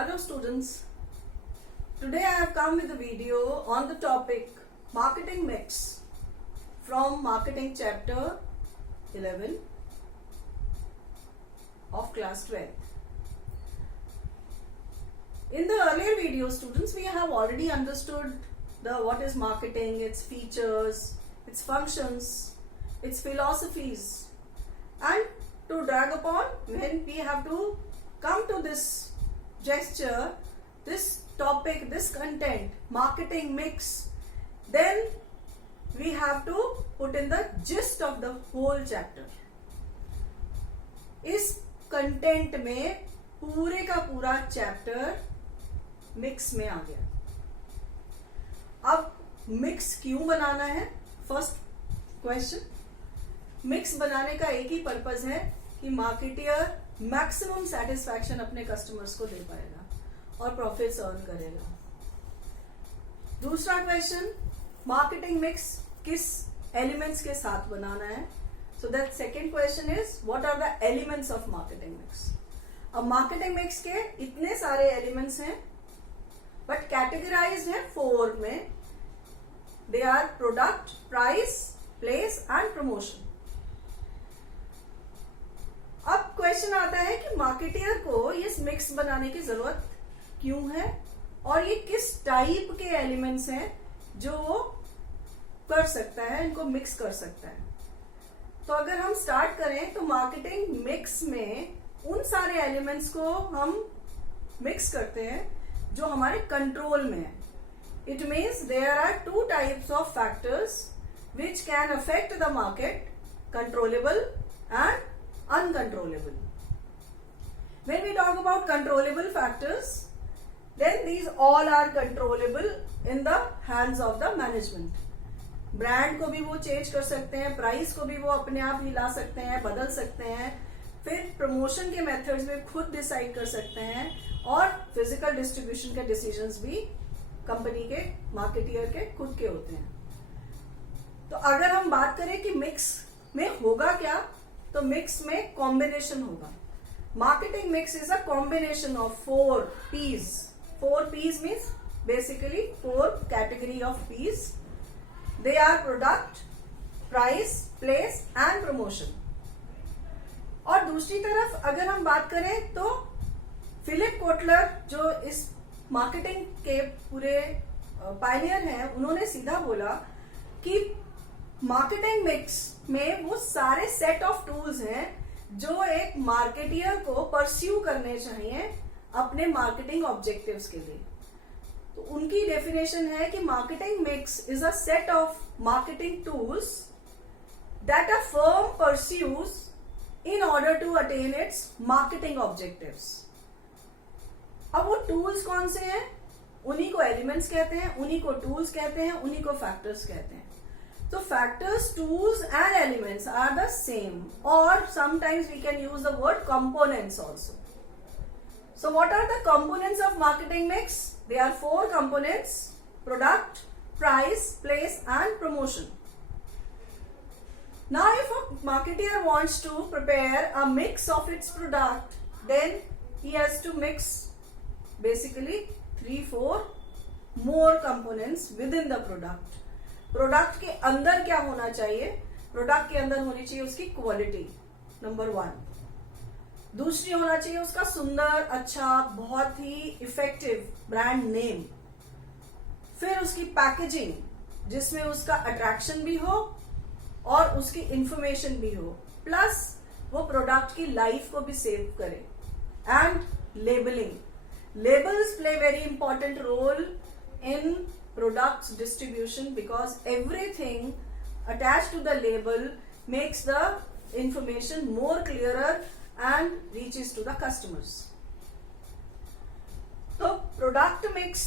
Hello students, today I have come with a video on the topic marketing mix from marketing chapter 11 of class 12. In the earlier video students, we have already understood what is marketing, its features, its functions, its philosophies, and to drag upon when we have to come to this gesture, this topic, this content, marketing mix, then we have to put in the gist of the whole chapter. इस content में पूरे का पूरा chapter mix में आ गया. अब mix क्यों बनाना है? First question. मिक्स बनाने का एक ही पर्पस है कि मार्केटियर मैक्सिमम सेटिस्फैक्शन अपने कस्टमर्स को दे पाएगा और प्रॉफिट्स अर्न करेगा. दूसरा क्वेश्चन, मार्केटिंग मिक्स किस एलिमेंट्स के साथ बनाना है? So that second question is what are the elements of marketing mix. अब मार्केटिंग मिक्स के इतने सारे एलिमेंट्स हैं बट कैटेगराइज्ड है 4 में. They are product, price, place and promotion. अब क्वेश्चन आता है कि मार्केटियर को इस मिक्स बनाने की जरूरत क्यों है और ये किस टाइप के एलिमेंट्स हैं जो वो कर सकता है, इनको मिक्स कर सकता है. तो अगर हम स्टार्ट करें तो मार्केटिंग मिक्स में उन सारे एलिमेंट्स को हम मिक्स करते हैं जो हमारे कंट्रोल में है. It means there are 2 types of factors which can affect the market, controllable and uncontrollable. When we talk about controllable factors, then these all are controllable in the hands of the management. Brand को भी वो change कर सकते हैं, price को भी वो अपने आप हिला सकते हैं, बदल सकते हैं, फिर प्रमोशन के मेथड्स भी खुद डिसाइड कर सकते हैं और फिजिकल डिस्ट्रीब्यूशन के डिसीजंस भी कंपनी के मार्केटियर के खुद के होते हैं. तो अगर हम बात करें कि मिक्स में होगा क्या, तो मिक्स में कॉम्बिनेशन होगा. Marketing mix is a combination of 4 P's. 4 P's means basically 4 category of P's. They are product, price, place and promotion. और दूसरी तरफ अगर हम बात करें तो फिलिप कोटलर जो इस मार्केटिंग के पूरे पायनियर हैं, उन्होंने सीधा बोला कि मार्केटिंग मिक्स में वो सारे सेट ऑफ टूल्स हैं जो एक मार्केटियर को परस्यू करने चाहिए अपने मार्केटिंग ऑब्जेक्टिव्स के लिए. तो उनकी डेफिनेशन है कि marketing mix is a set of marketing tools that a firm pursues in order to attain its marketing objectives. अब वो टूल्स कौन से हैं? उन्हीं को एलिमेंट्स कहते हैं, उन्हीं को टूल्स कहते हैं, उन्हीं को फैक्टर्स कहते हैं. So factors, tools and elements are the same, or sometimes we can use the word components also. So what are the components of marketing mix? There are 4 components: product, price, place and promotion. Now if a marketeer wants to prepare a mix of its product, then he has to mix basically 3-4 more components within the product. Product के अंदर क्या होना चाहिए? Product के अंदर होनी चाहिए उसकी क्वालिटी, नंबर 1. दूसरी होना चाहिए उसका सुंदर, अच्छा, बहुत ही इफेक्टिव ब्रांड नेम. फिर उसकी पैकेजिंग जिसमें उसका अट्रैक्शन भी हो और उसकी इंफॉर्मेशन भी हो, प्लस वो प्रोडक्ट की लाइफ को भी सेव करे. And labelling. Labels play very important role in products distribution because everything attached to the label makes the information more clearer and reaches to the customers. So product mix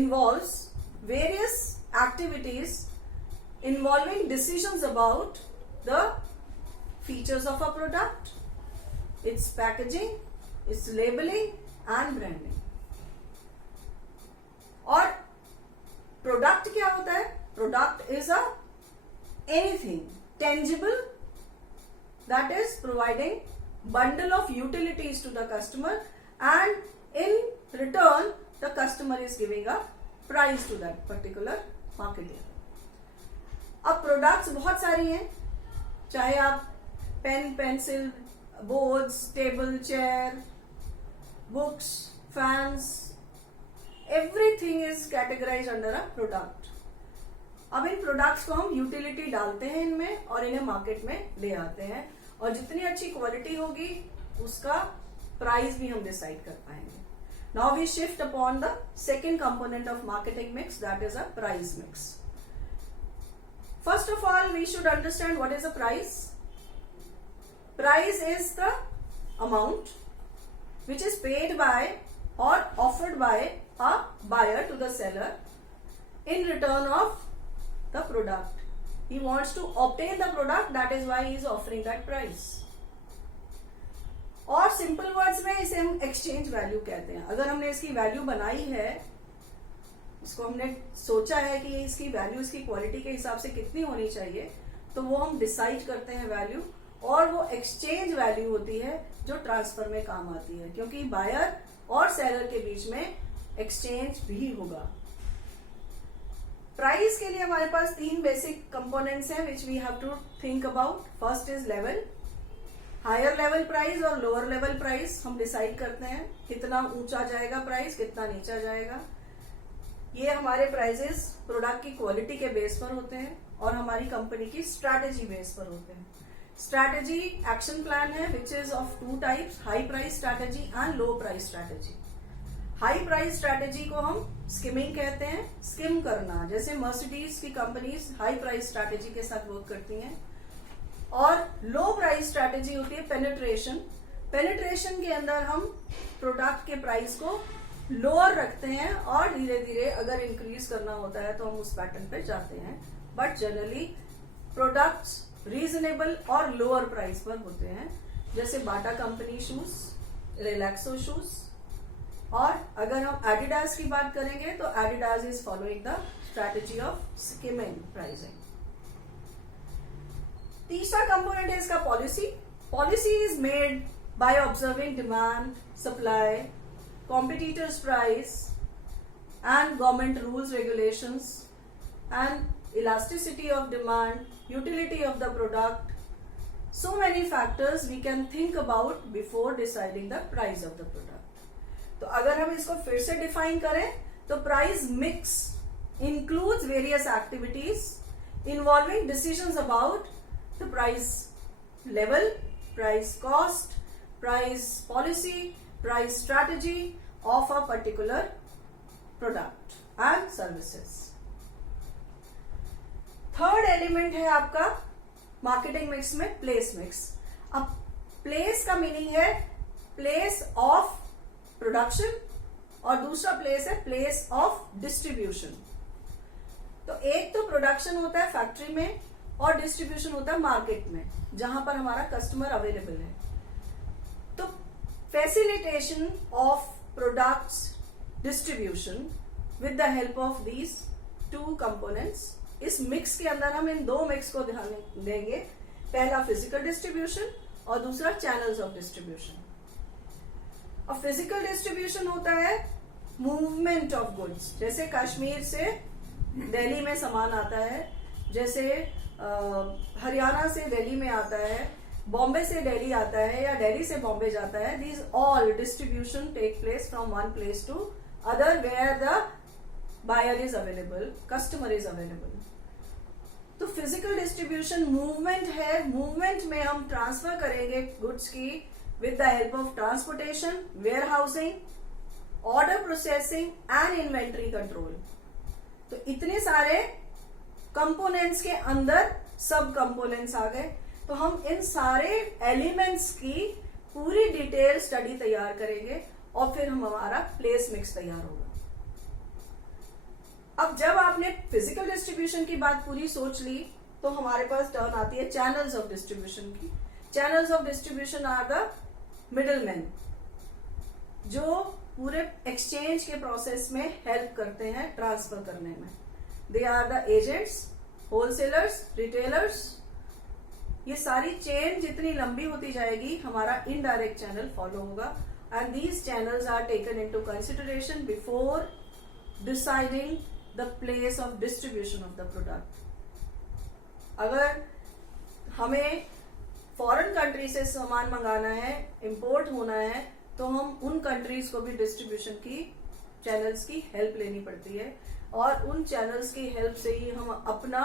involves various activities involving decisions about the features of a product, its packaging, its labeling and branding. और product क्या होता है? Product is a anything tangible that is providing bundle of utilities to the customer and in return the customer is giving a price to that particular marketer. अब products बहुत सारी हैं, चाहे आप pen, pencil, boards, table, chair, books, fans, everything is categorise under a product. अब इन products को हम यूटिलिटी डालते हैं इनमें और इन्हें मार्केट में ले आते हैं, और जितनी अच्छी क्वालिटी होगी उसका प्राइस भी हम डिसाइड कर पाएंगे. Now we shift upon the second component of marketing mix, that is a price mix. First of all we should understand what is a price. Price is the amount which is paid by or offered by a buyer to the seller in return of the product. He wants to obtain the product, that is why he is offering that price. और simple words में इसे हम exchange value कहते हैं. अगर हमने इसकी value बनाई है, उसको हमने सोचा है कि इसकी वैल्यू इसकी क्वालिटी के हिसाब से कितनी होनी चाहिए, तो वो हम डिसाइड करते हैं वैल्यू, और वो एक्सचेंज वैल्यू होती है जो ट्रांसफर में काम आती है, क्योंकि बायर और सेलर के बीच में एक्सचेंज भी होगा. प्राइस के लिए हमारे पास 3 बेसिक कंपोनेंट्स हैं which we have to think about. First is level. Higher level price और लोअर लेवल प्राइस हम डिसाइड करते हैं, कितना ऊंचा जाएगा प्राइस, कितना नीचा जाएगा. ये हमारे प्राइसेस प्रोडक्ट की क्वालिटी के बेस पर होते हैं और हमारी कंपनी की स्ट्रैटेजी बेस पर होते हैं. स्ट्रैटेजी एक्शन प्लान है which is of 2 types, high price strategy and low price strategy. High price strategy को हम स्किमिंग कहते हैं, स्किम करना. जैसे मर्सिडीज की कंपनीज हाई प्राइस स्ट्रैटेजी के साथ वर्क करती हैं. और लो प्राइस स्ट्रैटेजी होती है पेनिट्रेशन. पेनिट्रेशन के अंदर हम प्रोडक्ट के प्राइस को लोअर रखते हैं और धीरे धीरे अगर इंक्रीज करना होता है तो हम उस पैटर्न पे जाते हैं. बट जनरली प्रोडक्ट्स रीजनेबल और लोअर प्राइस पर होते हैं, जैसे Bata company shoes, Relaxo shoes. और अगर हम एडिडास की बात करेंगे तो Adidas is following the strategy of skimming pricing. तीसरा कंपोनेंट है इसका policy. Policy is made by observing demand, supply, competitors price and government rules, regulations and elasticity of demand, utility of the product. So many factors we can think about before deciding the price of the product. तो अगर हम इसको फिर से define करें तो price mix includes various activities involving decisions about the price level, price cost, price policy, price strategy of a particular product and services. Third element है आपका मार्केटिंग मिक्स में प्लेस मिक्स. अब प्लेस का meaning है place of production और दूसरा place है place of distribution. तो एक तो प्रोडक्शन होता है फैक्ट्री में और डिस्ट्रीब्यूशन होता है मार्केट में, जहां पर हमारा कस्टमर अवेलेबल है. तो facilitation of products distribution with the help of these 2 components. इस मिक्स के अंदर हम इन 2 मिक्स को ध्यान देंगे. पहला फिजिकल डिस्ट्रीब्यूशन और दूसरा चैनल्स ऑफ डिस्ट्रीब्यूशन. और फिजिकल डिस्ट्रीब्यूशन होता है मूवमेंट ऑफ गुड्स. जैसे कश्मीर से दिल्ली में सामान आता है, जैसे हरियाणा से दिल्ली में आता है, बॉम्बे से दिल्ली आता है या दिल्ली से बॉम्बे जाता है. These all distribution take place from one place to other where the buyer is available, customer is available. तो फिजिकल डिस्ट्रीब्यूशन मूवमेंट है. मूवमेंट में हम ट्रांसफर करेंगे गुड्स की with the help of transportation, warehousing, order processing and inventory control. तो इतने सारे components के अंदर सब कंपोनेंट्स आ गए. तो हम इन सारे एलिमेंट्स की पूरी डिटेल स्टडी तैयार करेंगे और फिर हमारा प्लेस मिक्स तैयार होगा. अब जब आपने फिजिकल डिस्ट्रीब्यूशन की बात पूरी सोच ली तो हमारे पास टर्न आती है चैनल्स ऑफ डिस्ट्रीब्यूशन की. Channels of distribution are the middleman, जो पूरे एक्सचेंज के प्रोसेस में हेल्प करते हैं ट्रांसफर करने में. They are the agents, wholesalers, retailers. ये सारी चेन जितनी लंबी होती जाएगी हमारा इनडायरेक्ट चैनल फॉलो होगा and these channels are taken into consideration before deciding the place of distribution of the product. अगर हमें फॉरेन कंट्री से सामान मंगाना है, इंपोर्ट होना है, तो हम उन कंट्रीज को भी डिस्ट्रीब्यूशन की चैनल्स की हेल्प लेनी पड़ती है और उन चैनल्स की हेल्प से ही हम अपना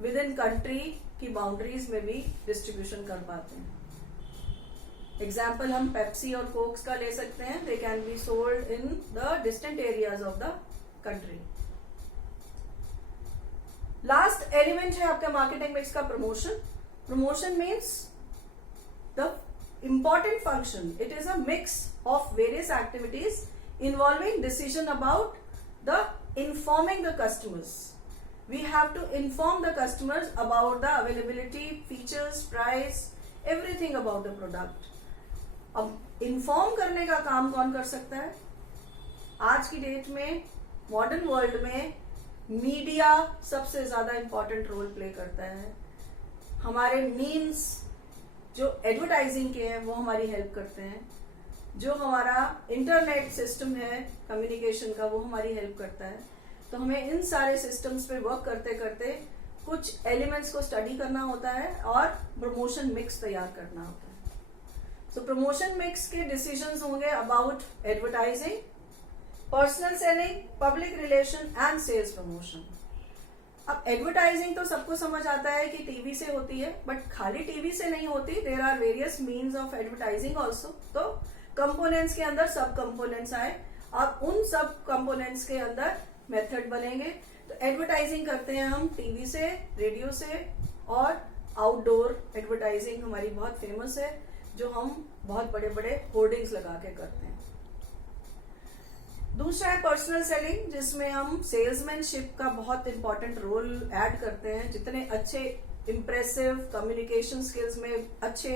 विद इन कंट्री की बाउंड्रीज में भी डिस्ट्रीब्यूशन कर पाते हैं. एग्जाम्पल हम पेप्सी और कोक्स का ले सकते हैं. They can be sold in the distant areas of the country. Last element है आपका मार्केटिंग मिक्स का promotion. Promotion means the important function. It is a mix of various activities involving decision about the informing the customers. We have to inform the customers about the availability, features, price, everything about the product. अब inform करने का काम कौन कर सकता है? आज की डेट में मॉडर्न वर्ल्ड में मीडिया सबसे ज्यादा इंपॉर्टेंट रोल प्ले करता है. हमारे मीन्स जो एडवर्टाइजिंग के हैं वो हमारी हेल्प करते हैं. जो हमारा इंटरनेट सिस्टम है कम्युनिकेशन का वो हमारी हेल्प करता है. तो हमें इन सारे सिस्टम्स पे वर्क करते करते कुछ एलिमेंट्स को स्टडी करना होता है और प्रमोशन मिक्स तैयार करना होता है. सो प्रमोशन मिक्स के डिसीजंस होंगे about advertising, personal selling, public relation and sales promotion. अब एडवर्टाइजिंग तो सबको समझ आता है कि टीवी से होती है, बट खाली टीवी से नहीं होती. There are various means of advertising also. तो कंपोनेंट्स के अंदर सब कंपोनेंट्स आए. अब उन सब कंपोनेंट्स के अंदर मेथड बनेंगे. तो एडवर्टाइजिंग करते हैं हम टीवी से, रेडियो से, और आउटडोर एडवर्टाइजिंग हमारी बहुत फेमस है जो हम बहुत बड़े बड़े होर्डिंग्स लगा के करते हैं. दूसरा है पर्सनल सेलिंग, जिसमें हम सेल्समैनशिप का बहुत इंपॉर्टेंट रोल ऐड करते हैं. जितने अच्छे इंप्रेसिव कम्युनिकेशन स्किल्स में अच्छे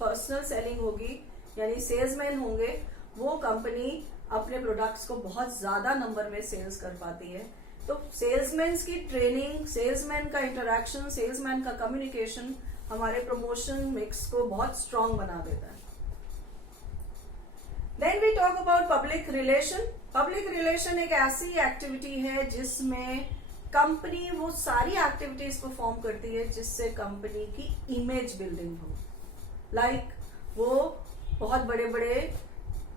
पर्सनल सेलिंग होगी यानी सेल्समैन होंगे, वो कंपनी अपने प्रोडक्ट्स को बहुत ज्यादा नंबर में सेल्स कर पाती है. तो सेल्समैन की ट्रेनिंग, सेल्समैन का इंटरेक्शन, सेल्समैन का कम्युनिकेशन हमारे प्रमोशन मिक्स को बहुत स्ट्रांग बना देता है. Then we talk about public relation. Public relation एक ऐसी एक्टिविटी है जिसमें कंपनी वो सारी एक्टिविटीज परफॉर्म करती है जिससे कंपनी की इमेज बिल्डिंग हो. लाइक वो बहुत बड़े बड़े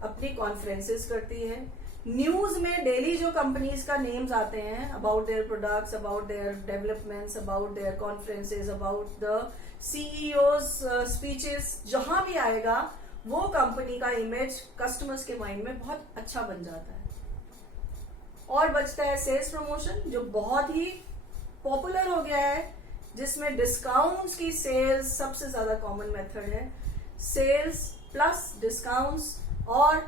अपनी कॉन्फ्रेंसेस करती है. न्यूज में डेली जो कंपनीज का नेम्स आते हैं about their products, about their developments, about their conferences, about the CEOs speeches, जहां भी आएगा वो कंपनी का इमेज कस्टमर्स के माइंड में बहुत अच्छा बन जाता है. और बचता है सेल्स प्रमोशन, जो बहुत ही पॉपुलर हो गया है, जिसमें डिस्काउंट्स की सेल्स सबसे ज्यादा कॉमन मेथड है. सेल्स प्लस डिस्काउंट्स और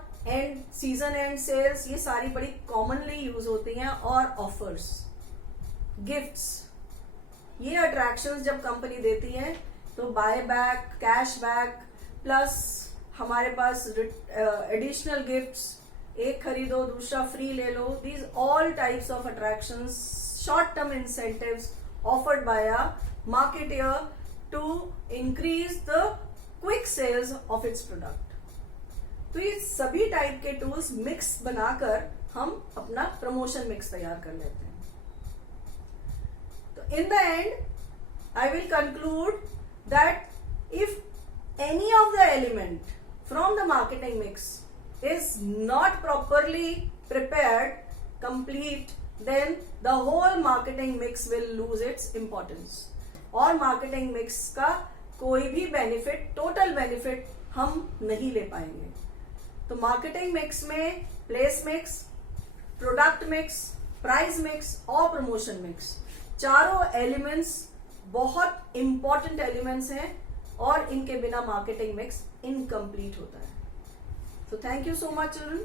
सीजन एंड सेल्स, ये सारी बड़ी कॉमनली यूज होती हैं. और ऑफर्स, गिफ्ट्स, ये अट्रैक्शंस जब कंपनी देती है तो buy back, cash back, plus हमारे पास एडिशनल गिफ्ट्स, एक खरीदो दूसरा फ्री ले लो. These all types of attractions, short term incentives offered by a marketer to increase the quick sales of its product. तो ये सभी टाइप के टूल्स मिक्स बनाकर हम अपना प्रमोशन मिक्स तैयार कर लेते हैं. तो in the and I will conclude that if any of the element from the marketing mix is not properly prepared, complete, then the whole marketing mix will lose its importance. और marketing mix का कोई भी benefit, total benefit हम नहीं ले पाएंगे. तो marketing mix में place mix, product mix, price mix और promotion mix, चारों elements बहुत important elements हैं और इनके बिना मार्केटिंग मिक्स इनकम्प्लीट होता है. So thank you so much children.